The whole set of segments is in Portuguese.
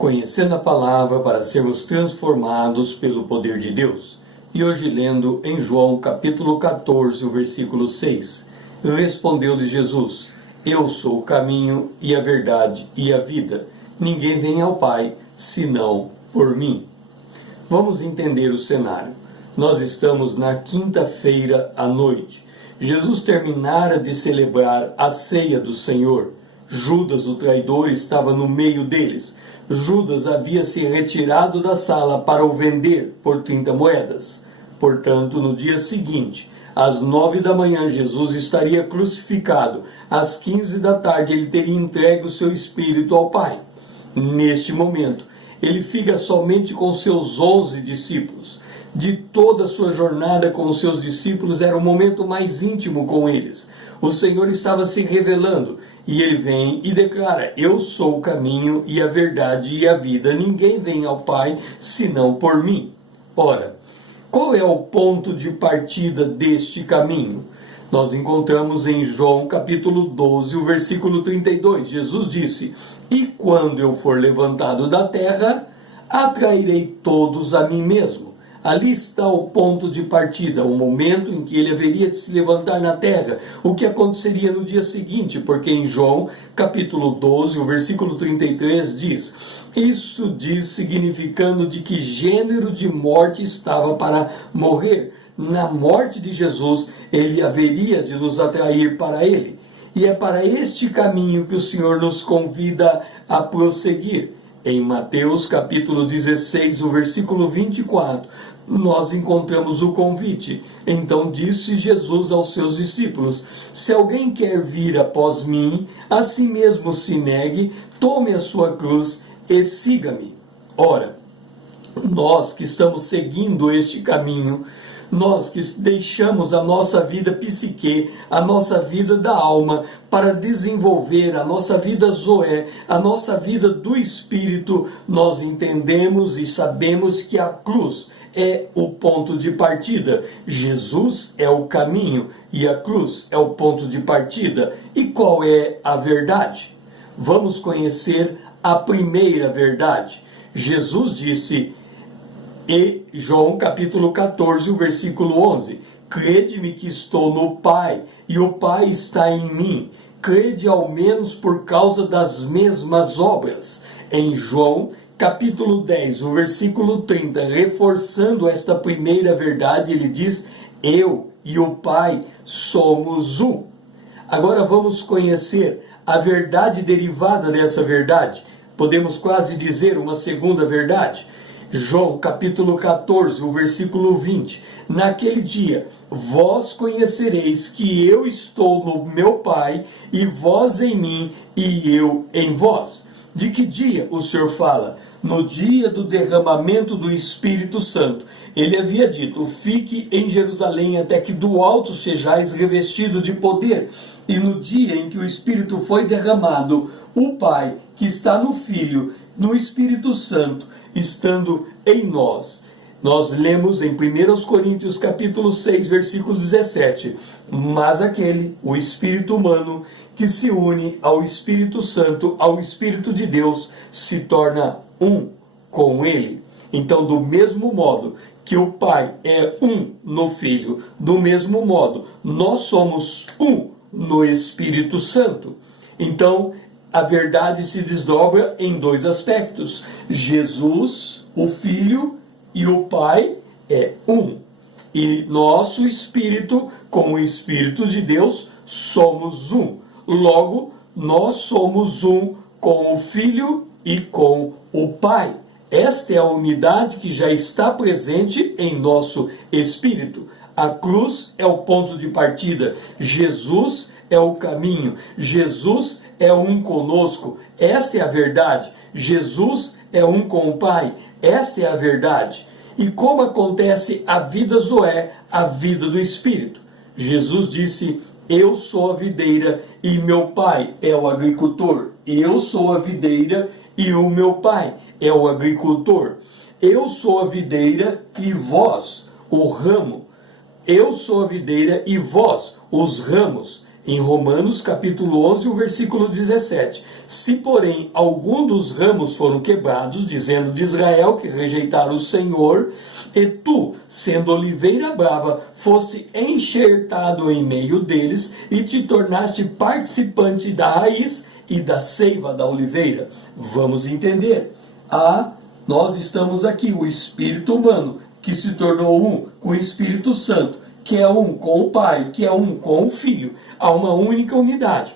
conhecendo a palavra para sermos transformados pelo poder de Deus. E hoje lendo em João capítulo 14, o versículo 6. Respondeu-lhe Jesus: Eu sou o caminho e a verdade e a vida. Ninguém vem ao Pai senão por mim. Vamos entender o cenário. Nós estamos na quinta-feira à noite. Jesus terminara de celebrar a ceia do Senhor. Judas, o traidor, estava no meio deles. Judas havia se retirado da sala para o vender por 30 moedas. Portanto, no dia seguinte, às 9 da manhã, Jesus estaria crucificado. Às 15 da tarde, ele teria entregue o seu espírito ao Pai. Neste momento, ele fica somente com seus 11 discípulos. De toda a sua jornada com os seus discípulos, era o momento mais íntimo com eles. O Senhor estava se revelando e ele vem e declara: Eu sou o caminho e a verdade e a vida. Ninguém vem ao Pai senão por mim. Ora, qual é o ponto de partida deste caminho? Nós encontramos em João capítulo 12, o versículo 32. Jesus disse: E quando eu for levantado da terra, atrairei todos a mim mesmo. Ali está o ponto de partida, o momento em que ele haveria de se levantar na terra, o que aconteceria no dia seguinte, porque em João capítulo 12, o versículo 33 diz: Isso diz significando de que gênero de morte estava para morrer. Na morte de Jesus, ele haveria de nos atrair para ele. E é para este caminho que o Senhor nos convida a prosseguir. Em Mateus capítulo 16, o versículo 24, nós encontramos o convite. Então disse Jesus aos seus discípulos: Se alguém quer vir após mim, a si mesmo se negue, tome a sua cruz e siga-me. Ora, nós que estamos seguindo este caminho, nós que deixamos a nossa vida psique, a nossa vida da alma, para desenvolver a nossa vida zoé, a nossa vida do espírito, nós entendemos e sabemos que a cruz é o ponto de partida. Jesus é o caminho e a cruz é o ponto de partida. E qual é a verdade? Vamos conhecer a primeira verdade. Jesus disse, e João capítulo 14, o versículo 11, Crede-me que estou no Pai, e o Pai está em mim. Crede ao menos por causa das mesmas obras. Em João capítulo 10, o versículo 30, reforçando esta primeira verdade, ele diz: Eu e o Pai somos um. Agora vamos conhecer a verdade derivada dessa verdade. Podemos quase dizer uma segunda verdade. João capítulo 14, o versículo 20. Naquele dia, vós conhecereis que eu estou no meu Pai, e vós em mim, e eu em vós. De que dia o Senhor fala? No dia do derramamento do Espírito Santo. Ele havia dito: Fique em Jerusalém até que do alto sejais revestido de poder. E no dia em que o Espírito foi derramado, o Pai, que está no Filho, no Espírito Santo, estando em nós. Nós lemos em 1 Coríntios capítulo 6, versículo 17. Mas aquele, o Espírito humano, que se une ao Espírito Santo, ao Espírito de Deus, se torna um com ele. Então, do mesmo modo que o Pai é um no Filho, do mesmo modo, nós somos um no Espírito Santo. Então, a verdade se desdobra em dois aspectos. Jesus, o Filho, e o Pai é um. E nosso espírito, com o Espírito de Deus, somos um. Logo, nós somos um com o Filho e com o Pai. Esta é a unidade que já está presente em nosso espírito. A cruz é o ponto de partida. Jesus é o caminho. Jesus é um conosco. Esta é a verdade. Jesus é um com o Pai. Esta é a verdade. E como acontece a vida zoé, a vida do Espírito? Jesus disse: Eu sou a videira e meu Pai é o agricultor. Eu sou a videira e o meu Pai é o agricultor. Eu sou a videira e vós, o ramo. Eu sou a videira e vós, os ramos. Em Romanos capítulo 11, o versículo 17. Se, porém, algum dos ramos foram quebrados, dizendo de Israel que rejeitaram o Senhor, e tu, sendo oliveira brava, fosse enxertado em meio deles, e te tornaste participante da raiz e da seiva da oliveira. Vamos entender. Nós estamos aqui, o espírito humano, que se tornou um com o Espírito Santo, que é um com o Pai, que é um com o Filho. Há uma única unidade.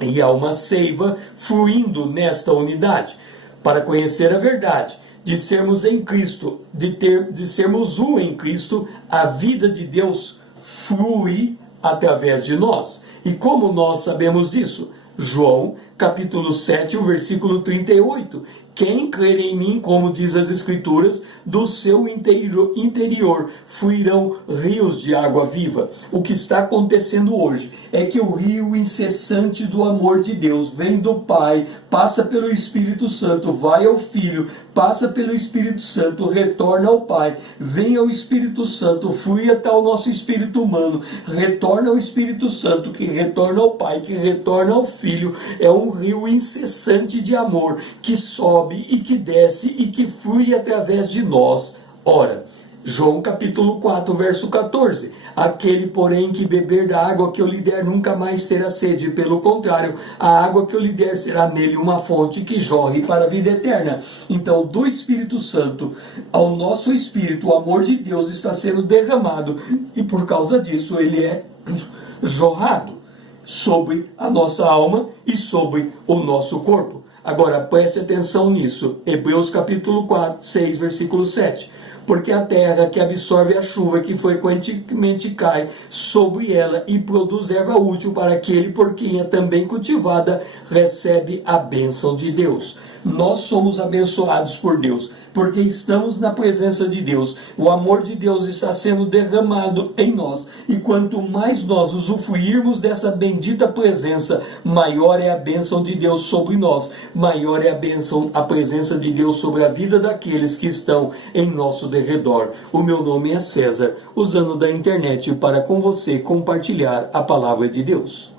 E há uma seiva fluindo nesta unidade. Para conhecer a verdade, de sermos em Cristo, de sermos um em Cristo, a vida de Deus flui através de nós. E como nós sabemos disso? João, capítulo 7, o versículo 38. Quem crer em mim, como diz as Escrituras, do seu interior fluirão rios de água viva. O que está acontecendo hoje é que o rio incessante do amor de Deus vem do Pai, passa pelo Espírito Santo, vai ao Filho, passa pelo Espírito Santo, retorna ao Pai, vem ao Espírito Santo, flui até o nosso espírito humano, retorna ao Espírito Santo, que retorna ao Pai, que retorna ao Filho. É um rio incessante de amor que sobe e que desce e que flui através de nós. Ora, João capítulo 4, verso 14. Aquele, porém, que beber da água que eu lhe der nunca mais terá sede. Pelo contrário, a água que eu lhe der será nele uma fonte que jorre para a vida eterna. Então, do Espírito Santo ao nosso espírito, o amor de Deus está sendo derramado. E por causa disso, ele é jorrado sobre a nossa alma e sobre o nosso corpo. Agora, preste atenção nisso. Hebreus capítulo 6, versículo 7. Porque a terra que absorve a chuva que frequentemente cai sobre ela e produz erva útil para aquele por quem é também cultivada, recebe a bênção de Deus. Nós somos abençoados por Deus, porque estamos na presença de Deus. O amor de Deus está sendo derramado em nós. E quanto mais nós usufruirmos dessa bendita presença, maior é a bênção de Deus sobre nós. Maior é a presença de Deus sobre a vida daqueles que estão em nosso derredor. O meu nome é César, usando da internet para com você compartilhar a palavra de Deus.